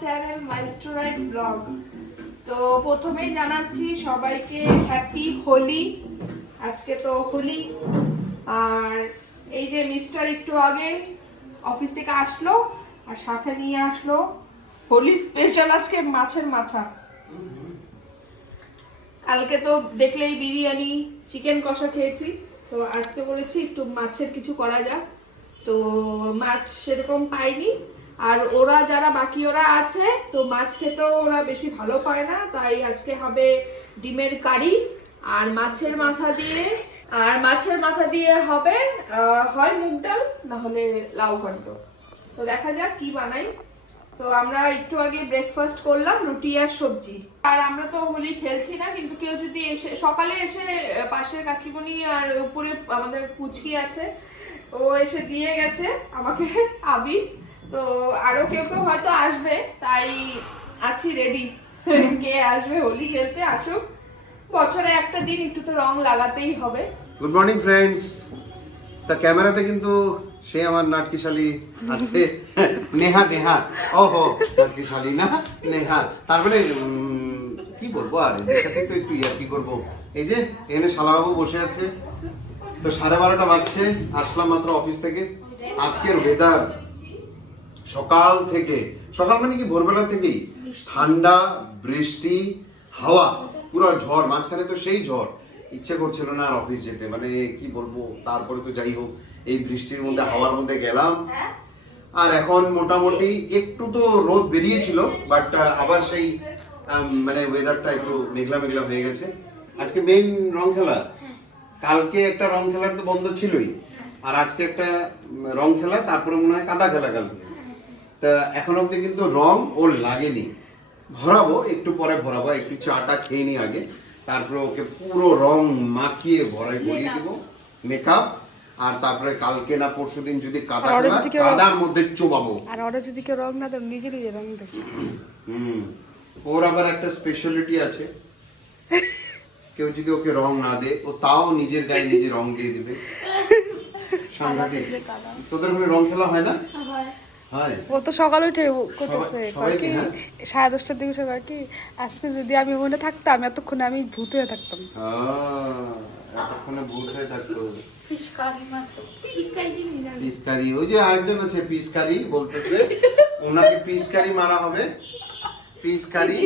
Channel milestone ride blog. তো প্রথমেই জানাচ্ছি সবাইকে হ্যাপি হোলি। আজকে তো হোলি। আর এই যে মিস্টার একটু আগে অফিস থেকে আসলো আর সাথে নিয়ে আসলো হোলি স্পেশাল আজকে মাছের মাথা। কালকে তো দেখলেই বিরিয়ানি চিকেন কষা খেয়েছি, তো আজকে বলেছি একটু মাছের কিছু করা যাক। তো মাছ সেরকম পাইনি, আর ওরা যারা বাকি ওরা আছে তো মাছ খেতেও ওরা বেশি ভালো পায় না, তাই আজকে হবে ডিমের কারি আর মাছের মাথা দিয়ে হবে হয় মুগ ডাল না হলে লাউ ঘন্ট। তো দেখা যাক কি বানাই। তো আমরা একটু আগে ব্রেকফাস্ট করলাম, রুটি আর সবজি। আর আমরা তো হোলি খেলছি না, কিন্তু কেউ যদি এসে সকালে এসে পাশের কাকিমণি আর উপরে আমাদের পুচকি আছে, ও এসে দিয়ে গেছে আমাকে আবির। তো আরো কেউ কেউ হয়তো আসবে, তাই আছি রেডি। কে আসবে হোলি খেলতে আসুক, বছরে একটা দিন একটু তো রং লাগাতেই হবে। Good morning friends. তা ক্যামেরাতে কিন্তু সে আমার নাটকিশালী আছে নেহা। ওহো, নাটকিশালী না নেহা। তারপরে কি বলবো আর এদের সাথে তো একটু কি করবো। এই যে এখানে শালাবাবু বসে আছে। তো 12:30 বাজছে, আসলাম মাত্র অফিস থেকে। আজকের ওয়েদার সকাল মানে কি ভোরবেলা থেকেই ঠান্ডা, বৃষ্টি, হাওয়া, পুরো ঝড়। মাঝখানে তো সেই ঝড়, ইচ্ছে করছিল না আর অফিস যেতে, মানে কি বলবো। তারপরে তো যাই হোক এই বৃষ্টির মধ্যে হাওয়ার মধ্যে গেলাম। আর এখন মোটামুটি একটু তো রোদ বেরিয়েছিল, বাট আবার সেই মানে ওয়েদারটা একটু মেঘলা হয়ে গেছে। আজকে মেইন রং খেলা, কালকে একটা রং খেলার তো বন্ধ ছিলই, আর আজকে একটা রং খেলা, তারপরে মনে হয় কাদা খেলা কালকে। তা এখন অবধি কিন্তু রং ওর লাগেনি। ভরাবো, একটু পরে ভরাবো। একটু চাটা খেয়ে নি আগে, তারপরে ওকে পুরো রং মাখিয়ে ভরিয়ে দেবো মেকআপ। আর তারপরে কালকে না পরশুদিন যদি কাদার মধ্যে চোবাবো। আর ওরা যদি কেউ রং না দেয়, নিজেরই রং দেয়। ওর আবার একটা স্পেশালিটি আছে, কেউ যদি ওকে রং না দেয়, ও তাও নিজের গায়ে নিজে রং দিয়ে দিবে। সাংঘাতিক। তোদের ওখানে রং খেলা হয় না? হয়। ও তো সকালে উঠে করতেছে, 10:30টার দিকে সকাল কি আজকে যদি আমি ওখানে থাকতাম এতক্ষণে আমি ভূত হয়ে থাকতাম। এতক্ষণে ভূত হয়ে থাকতো। পিসকারি, ওই যে আরেকজন আছে পিসকারি বলতেছে, ওনাকে পিসকারি মারা হবে। পিসকারি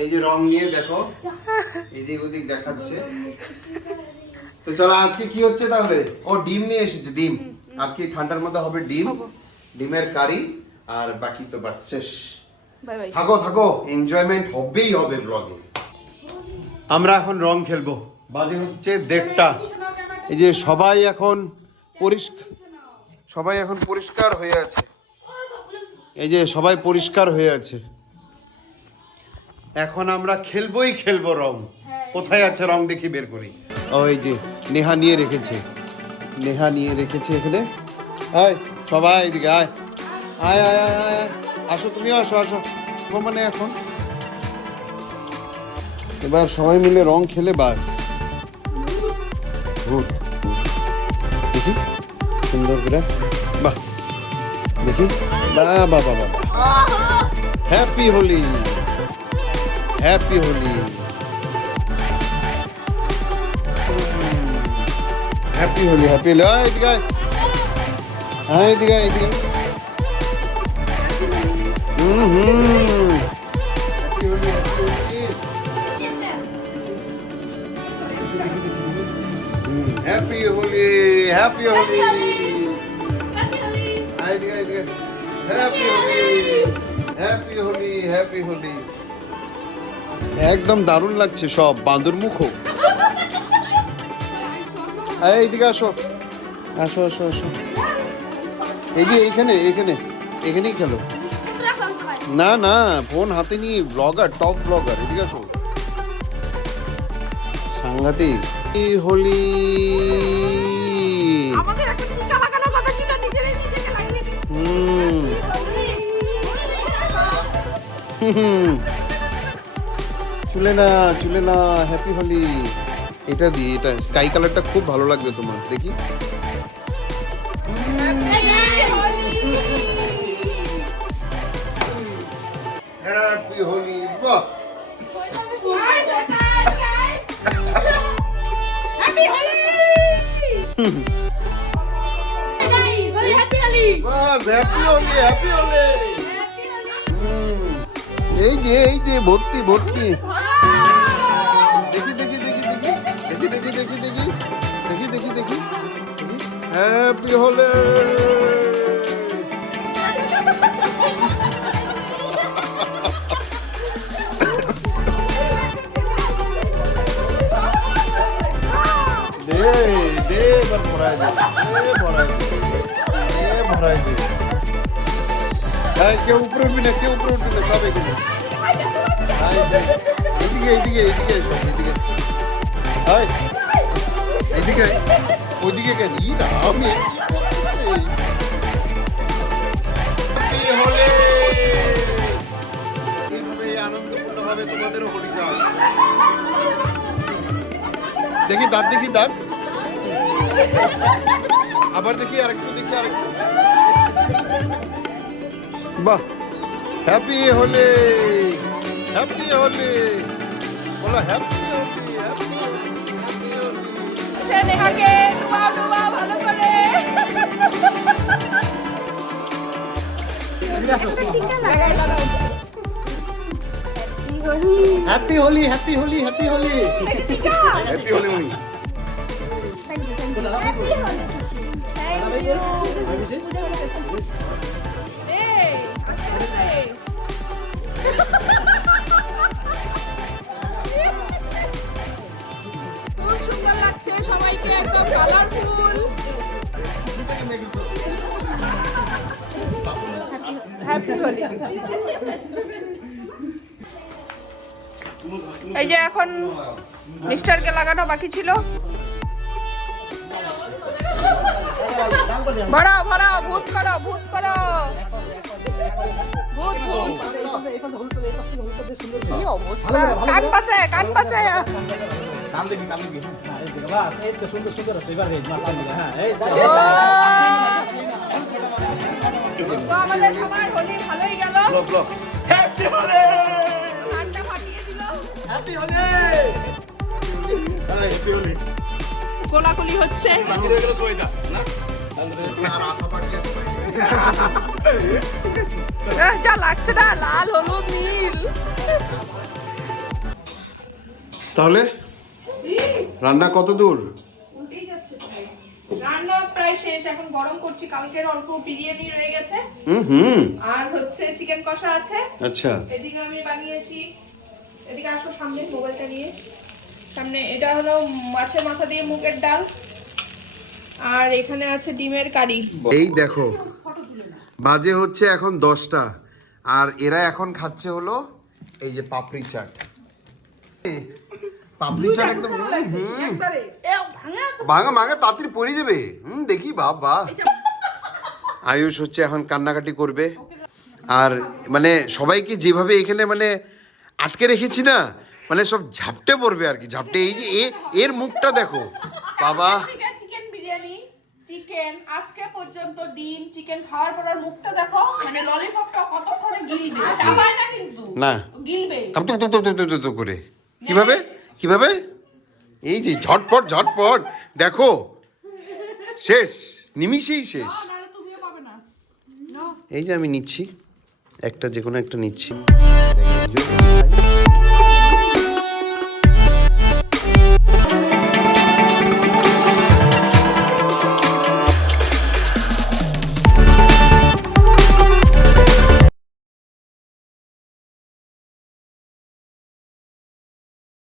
এই যে রং নিয়ে দেখো এদিক ওদিক দেখাচ্ছে। তো চলো আজকে কি হচ্ছে তাহলে। ও ডিম নিয়ে এসেছে, ডিম। আজকে ঠান্ডার মধ্যে হবে ডিমের কারি, আর বাকি তো বাস শেষ। থাকো, এনজয়মেন্ট হবেই হবে ব্লগে। আমরা এখন রং খেলবো, বাজে হচ্ছে 1:30। এই যে সবাই এখন পরিষ্কার হয়ে আছে। এই যে সবাই পরিষ্কার হয়ে আছে। এখন আমরা খেলবো রং। কোথায় আছে রং দেখি বের করি। ওই যে নেহা নিয়ে রেখেছে এখানে। আয় সবাই এদিকে আয়। আসো, তুমিও আসো। মানে এখন এবার সবাই মিলে রং খেলে বাস। দেখি সুন্দর করে, বাহ দেখি, বাহ। হ্যাপি হোলি। এদিকে হ্যাপি হোলি। একদম দারুণ লাগছে, সব বাঁদর মুখ। এইদিকে আসো। এই যে এইখানেই খেলো। না, ফোন হাতে নিয়ে টপ ব্লগার। এদিকে আসো। সাংঘাতিক হোলি। চুলে না হ্যাপি হোলি। এটা স্কাই কালারটা খুব ভালো লাগবে তোমার, দেখি। হ্যাপি হোলি বাস হ্যাপি হোলি হ্যাপি হোলি। এই যে ভর্তি ভর্তি। দেখি দেখি দেখি দেখি দেখি দেখি দেখি দেখি দেখি দেখি দেখি হ্যাপি হোলি। দে এবার ভরাই দে, ভরাই দে, ভরাই দে। কেউ উপরে উঠবি না, কেউ উপরে উঠবি না, সব এখানে। এদিকে এদিকে এদিকে সব এদিকে। এদিকে ওইদিকে কেন? আমি হলে এইভাবে আনন্দপূর্ণভাবে তোমাদেরও হোলি যাও। দেখি দাঁত, দেখি দাঁত, আবার দেখি আরেকটু, দেখি আরেকটু। বাহ, হ্যাপি হোলি হ্যাপি হোলি বলো, হ্যাপি হোলি হ্যাপি হোলি। নেহাকে ডুবাও ডুবাও ভালো করে। Happy Holi happy Holi happy Holi happy Holi Moni. খুব সুন্দর লাগছে সবাইকে, একদম কালারফুল। হ্যাপি হোলি। এই যে এখন মিস্টারকে লাগানো বাকি ছিল। ভরাও ভরাও, ভূত করো ভূত করো, ভূত ভূত। কি অবস্থা, কান বাঁচায় কান বাঁচায়। কাম দেখি হ্যাঁ এই দেখো বাস এই তো সুন্দর সুন্দর আছে এবার রেড মাছ আনবে হ্যাঁ এই তো আমাদের সবার হোলি ভালোই গেল। হ্যাপি হোলি ঠান্ডা ফাটিয়ে দিল। হ্যাপি হোলি হ্যাঁ হ্যাপি হোলি কোলাকুলি হচ্ছে। বাকি রয়ে গেল সইদা না যা লাগছে না, লাল হলুদ নীল। তাহলে রান্না কত দূর? রান্না প্রায় শেষ, এখন গরম করছি। কালকের অল্প বিরিয়ানি রয়ে গেছে, আর হচ্ছে চিকেন কষা আছে। আচ্ছা, এদিকে আমি বানিয়েছি, এদিকে আসো সামনে, মোবাইলটা নিয়ে সামনে। এটা হলো মাছের মাথা দিয়ে মুগের ডাল, আর এখানে আছে ডিমের কারি। এই দেখো বাজে হচ্ছে এখন 10টা, আর এরা এখন খাচ্ছে হলো এই যে পাপড়ি চাট। পাপড়ি চাট একদম ভাঙা ভাঙা তাড়াতাড়ি পড়ে যাবে। দেখি বাবা, আয়ুষ হচ্ছে এখন কান্নাকাটি করবে। আর মানে সবাইকে যেভাবে এখানে মানে আটকে রেখেছি না, মানে সব ঝাপটে পড়বে আর কি, ঝাপটে। এই যে এর মুখটা দেখো বাবা। চিকেন বিরিয়ানি, চিকেন আজকে পর্যন্ত, ডিম চিকেন খাওয়ার পর আর মুখটা দেখো, মানে ললিপপটা কতক্ষণে গিলবে, চাবায় না কিন্তু, না গিলবে তো করে। কিভাবে কিভাবে? এই যে ঝটপট ঝটপট দেখো, শেষ নিমিষেই শেষ। নাহলে তুমিও পাবে না। এই যে আমি নিচ্ছি একটা, যে কোনো একটা নিচ্ছি।